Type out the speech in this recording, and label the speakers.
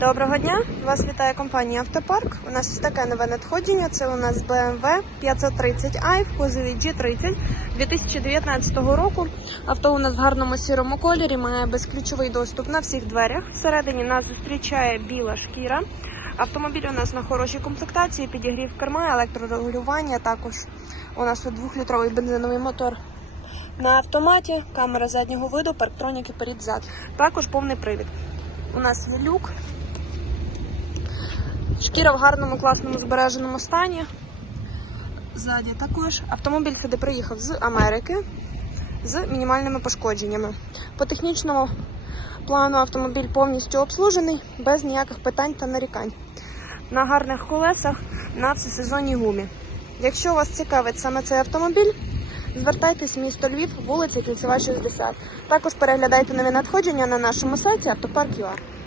Speaker 1: Доброго дня! Вас вітає компанія Автопарк. У нас ось таке нове надходження. Це у нас BMW 530i в кузові G30 2019 року. Авто у нас в гарному сірому кольорі, має безключовий доступ на всіх дверях. Всередині нас зустрічає біла шкіра. Автомобіль у нас на хорошій комплектації, підігрів керма, електрорегулювання. Також у нас тут двохлітровий бензиновий мотор на автоматі, камера заднього виду, парктроніки перед-зад. Також повний привід. У нас є люк. Шкіра в гарному, класному збереженому стані. Ззаді також. Автомобіль сюди приїхав з Америки з мінімальними пошкодженнями. По технічному плану автомобіль повністю обслужений, без ніяких питань та нарікань. На гарних колесах на всесезонній гумі. Якщо вас цікавить саме цей автомобіль, звертайтесь в місто Львів, вулиця Кільцева, 60. Також переглядайте нові надходження на нашому сайті Автопарк.ua.